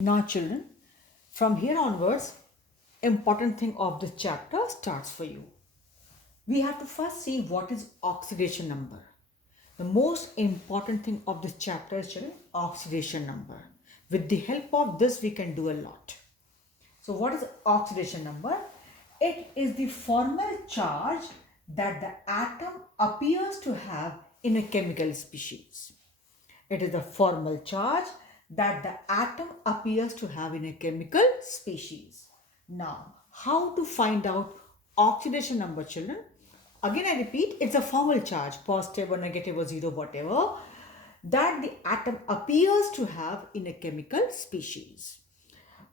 Now children, from here onwards, important thing of this chapter starts for you. We have to first see what is oxidation number. The most important thing of this chapter is children, oxidation number. With the help of this we can do a lot. So what is oxidation number? It is the formal charge that the atom appears to have in a chemical species. It is the formal charge that the atom appears to have in a chemical species. Now, how to find out oxidation number, children? Again, I repeat, it's a formal charge, positive or negative or zero, whatever, that the atom appears to have in a chemical species.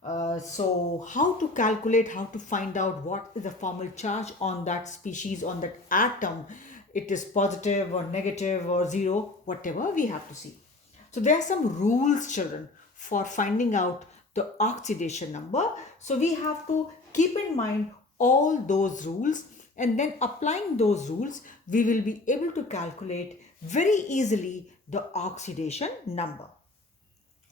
So how to calculate, how to find out what is the formal charge on that species, on that atom? It is positive or negative or zero, whatever, we have to see. So there are some rules, children, for finding out the oxidation number. So we have to keep in mind all those rules, and then applying those rules we will be able to calculate very easily the oxidation number.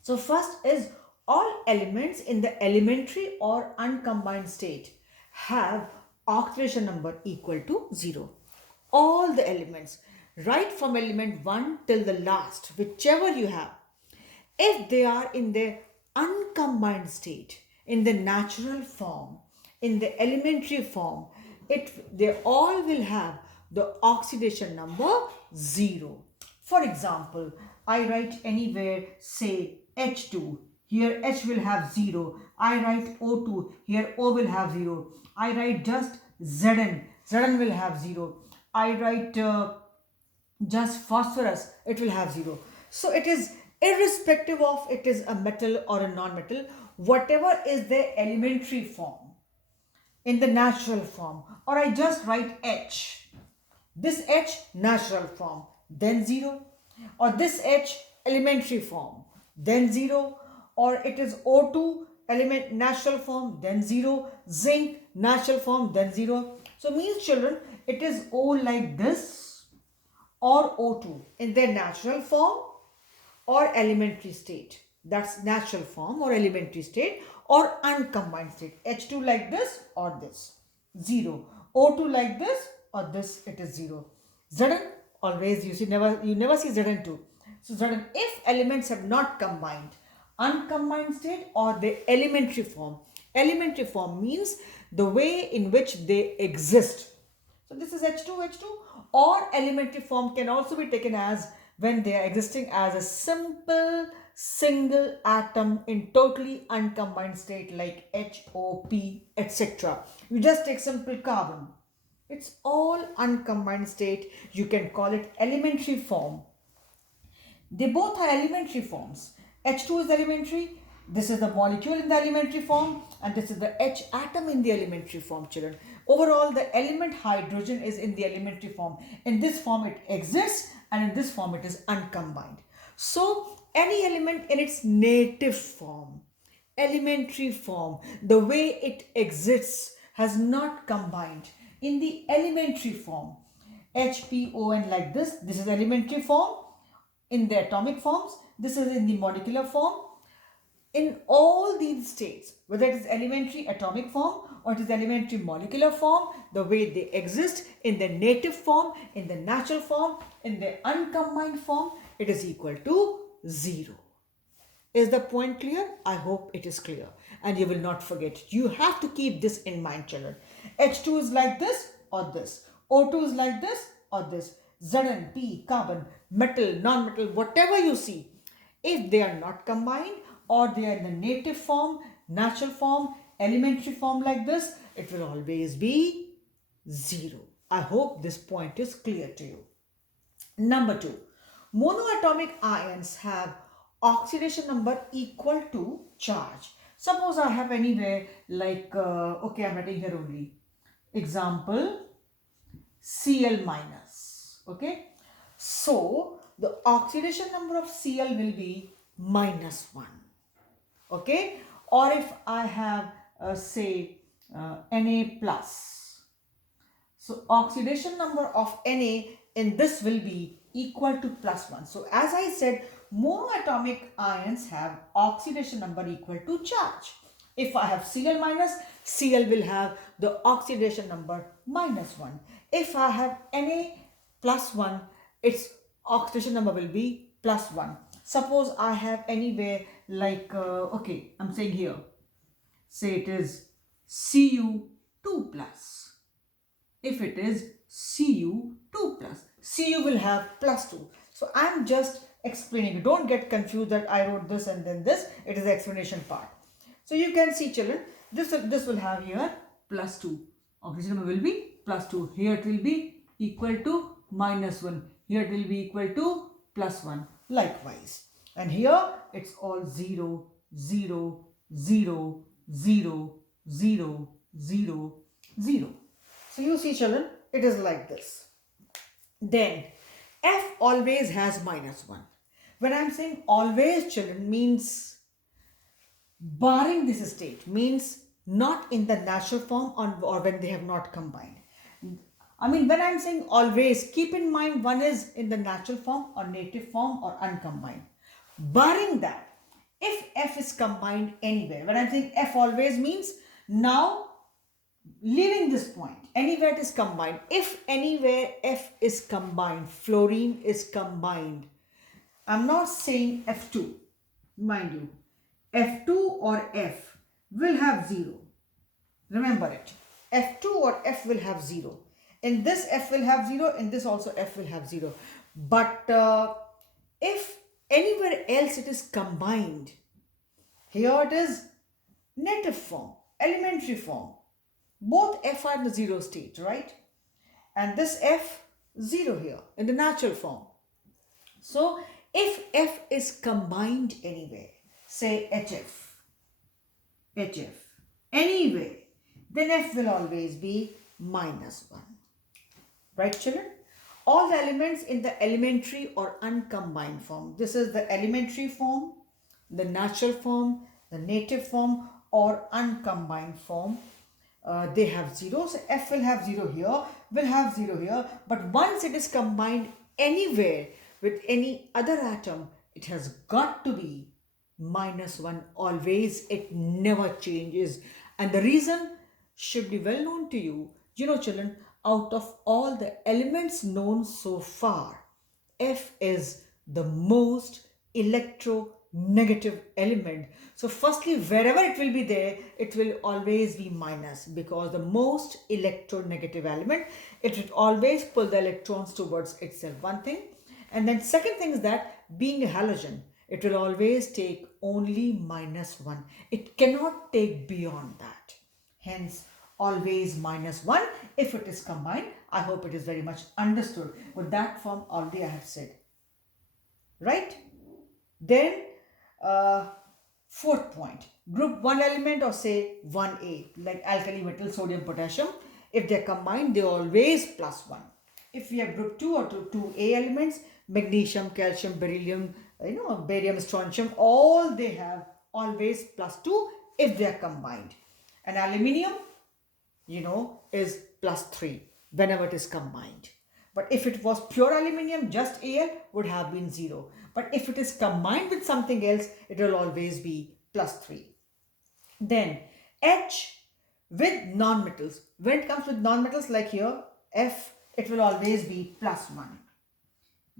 So first is, all elements in the elementary or uncombined state have oxidation number equal to 0. All the elements, right from element 1 till the last, whichever you have, if they are in their uncombined state, in the natural form, in the elementary form, they all will have the oxidation number 0. For example, I write anywhere, say H2. Here H will have 0. I write O2. Here O will have 0. I write just Zn. Zn will have 0. I write just phosphorus. It will have 0. So it is irrespective of it is a metal or a non-metal. Whatever is their elementary form, in the natural form, or I just write H. This H natural form, then 0, or this H elementary form, then 0, or it is O2 element natural form, then 0, zinc natural form, then 0. So means children, it is O like this or O2 in their natural form or elementary state. That's natural form or elementary state, or uncombined state. H2 like this or this, 0. O2 like this or this, it is 0. Zn, always you never see Zn2. So Zn, if elements have not combined, uncombined state or the elementary form. Elementary form means the way in which they exist. So this is H2, or elementary form can also be taken as when they are existing as a simple single atom in totally uncombined state like HOP, etc. You just take simple carbon. It's all uncombined state. You can call it elementary form. They both are elementary forms. H2 is elementary. This is the molecule in the elementary form, and this is the H atom in the elementary form, children. Overall, the element hydrogen is in the elementary form. In this form it exists, and in this form it is uncombined. So any element in its native form, elementary form, the way it exists, has not combined in the elementary form. HPON like this is elementary form in the atomic forms, this is in the molecular form. In all these states, whether it is elementary atomic form or it is elementary molecular form, the way they exist in the native form, in the natural form, in the uncombined form, it is equal to 0. Is the point clear? I hope it is clear, and you will not forget. You have to keep this in mind, children. H2 is like this or this. O2 is like this or this. Zn, P, carbon, metal, non-metal, whatever you see, if they are not combined or they are in the native form, natural form, elementary form like this, it will always be 0. I hope this point is clear to you. Number 2, monoatomic ions have oxidation number equal to charge. Suppose I have anywhere like, okay, I'm writing here only. Example, Cl minus. Okay. So the oxidation number of Cl will be -1. Okay. Or if I have say Na plus. So oxidation number of Na in this will be equal to +1. So as I said, monoatomic ions have oxidation number equal to charge. If I have Cl minus, Cl will have the oxidation number -1. If I have Na plus 1, its oxidation number will be +1. Suppose I have anywhere like, okay, I'm saying here, say it is Cu2 plus. If it is Cu2 plus, Cu will have +2. So I'm just explaining. Don't get confused that I wrote this and then this. It is the explanation part. So you can see, children, this will have here +2. Oxidation number will be +2. Here it will be equal to -1. Here it will be equal to +1. Likewise. And here it's all 0, 0, 0, 0, 0, 0, 0. So you see, children, it is like this. Then F always has -1. When I'm saying always, children, means barring this state, means not in the natural form or when they have not combined. I mean, when I'm saying always, keep in mind one is in the natural form or native form or uncombined. Barring that, if F is combined anywhere, when I'm saying F always means now leaving this point, anywhere it is combined. If anywhere F is combined, fluorine is combined. I'm not saying F2, mind you. F2 or F will have 0. Remember it. F2 or F will have 0. In this F will have 0, in this also F will have 0. But if anywhere else it is combined, here it is native form, elementary form. Both F are in the 0 state, right? And this F, 0 here in the natural form. So if F is combined anywhere, say HF, anyway, then F will always be -1. Right, children? All the elements in the elementary or uncombined form. This is the elementary form, the natural form, the native form or uncombined form. They have 0. So F will have 0 here, will have 0 here. But once it is combined anywhere with any other atom, it has got to be -1 always. It never changes. And the reason should be well known to you. You know, children, out of all the elements known so far, F is the most electronegative element. So firstly, wherever it will be there, it will always be minus, because the most electronegative element, it will always pull the electrons towards itself. One thing. And then second thing is that being a halogen, it will always take only -1. It cannot take beyond that. Hence, always -1 if it is combined. I hope it is very much understood. With that form already I have said. Right? Then, fourth point. Group 1 element, or say 1A, like alkali, metal, sodium, potassium. If they are combined, they are always +1. If we have group 2 or 2A elements, magnesium, calcium, beryllium, barium, strontium, all they have always +2 if they are combined. And aluminium, is +3 whenever it is combined. But if it was pure aluminium, just Al, would have been 0. But if it is combined with something else, it will always be +3. Then H with non-metals. When it comes with non-metals, like here, F, it will always be +1.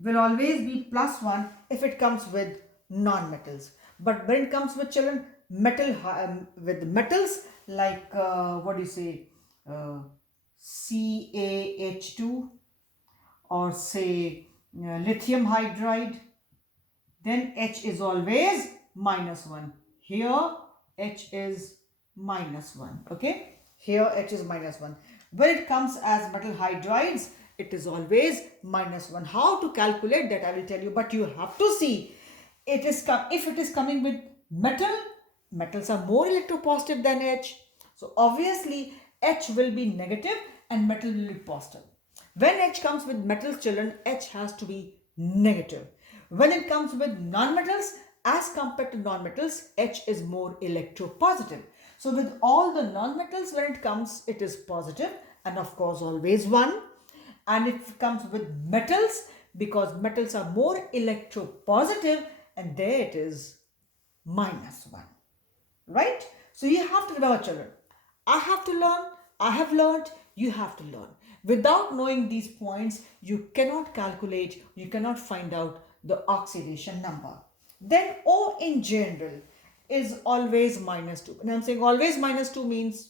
Will always be +1 if it comes with non-metals. But when it comes with children, with metals, like CaH2 or say lithium hydride, then H is always -1. Here H is -1. Okay, here H is -1. When it comes as metal hydrides, it is always -1. How to calculate that I will tell you, but you have to see if it is coming with metal, metals are more electropositive than H. So obviously H will be negative and metal will be positive. When H comes with metals, children, H has to be negative. When it comes with non-metals, as compared to non-metals, H is more electropositive. So with all the non-metals, when it comes, it is positive, and of course always 1. And if it comes with metals, because metals are more electropositive, and there it is minus 1. Right? So you have to remember, children, I have to learn, I have learned, you have to learn. Without knowing these points, you cannot calculate, you cannot find out the oxidation number. Then O in general is always minus 2. And I'm saying always minus 2 means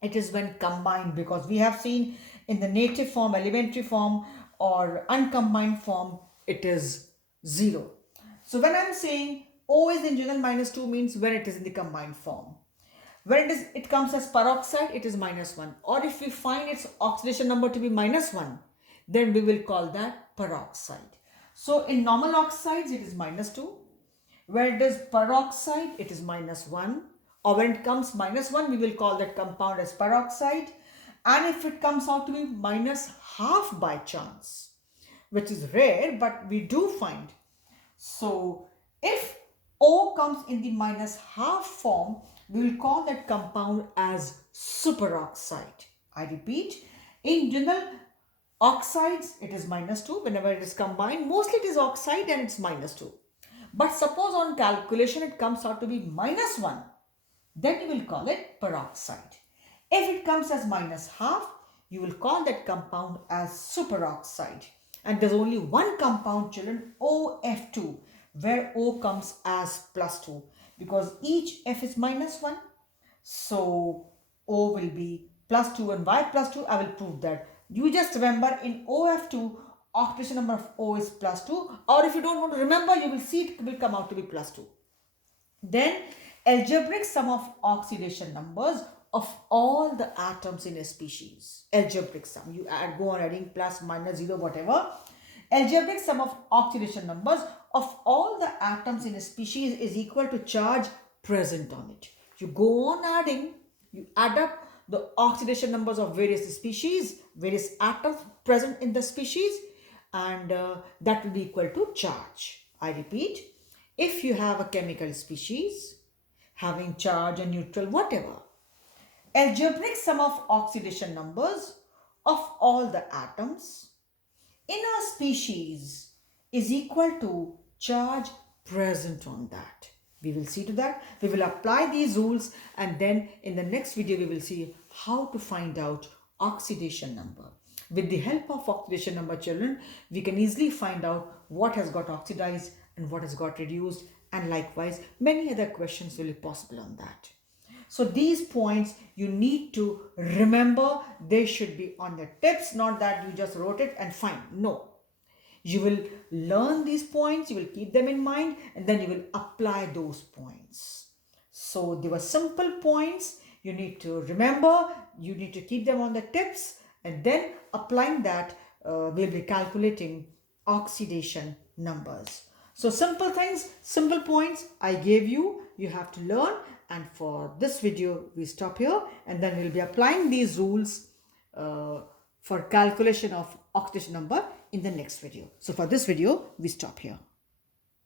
it is when combined, because we have seen in the native form, elementary form, or uncombined form, it is 0. So when I'm saying O is in general minus 2 means when it is in the combined form. When it comes as peroxide, it is minus 1. Or if we find its oxidation number to be minus 1, then we will call that peroxide. So in normal oxides, it is minus 2. Where it is peroxide, it is minus 1. Or when it comes minus 1, we will call that compound as peroxide. And if it comes out to be minus half by chance, which is rare, but we do find. So if O comes in the minus half form, we will call that compound as superoxide. I repeat, in general oxides, it is minus 2 whenever it is combined. Mostly it is oxide and it's minus 2. But suppose on calculation it comes out to be minus 1, then you will call it peroxide. If it comes as minus half, you will call that compound as superoxide. And there's only one compound, children, OF2, where O comes as plus 2, because each F is minus 1. So O will be plus 2, and why plus 2? I will prove that. You just remember in OF2, oxidation number of O is plus 2, or if you don't want to remember, you will see it will come out to be plus 2. Then algebraic sum of oxidation numbers of all the atoms in a species. Algebraic sum. You go on adding plus, minus, 0, whatever. Algebraic sum of oxidation numbers of all the atoms in a species is equal to charge present on it. You go on adding, you add up the oxidation numbers of various species, various atoms present in the species, and that will be equal to charge. I repeat, if you have a chemical species having charge and neutral, whatever, algebraic sum of oxidation numbers of all the atoms in a species is equal to charge present on that. We will see to that. We will apply these rules, and then in the next video we will see how to find out oxidation number. With the help of oxidation number, children, we can easily find out what has got oxidized and what has got reduced, and likewise many other questions will be possible on that. So these points you need to remember. They should be on the tips, not that you just wrote it and fine. No. You will learn these points, you will keep them in mind, and then you will apply those points. So they were simple points. You need to remember, you need to keep them on the tips, and then applying that, we'll be calculating oxidation numbers. So simple things, simple points I gave you, you have to learn. And for this video, we stop here, and then we'll be applying these rules for calculation of oxidation number in the next video. So for this video, we stop here.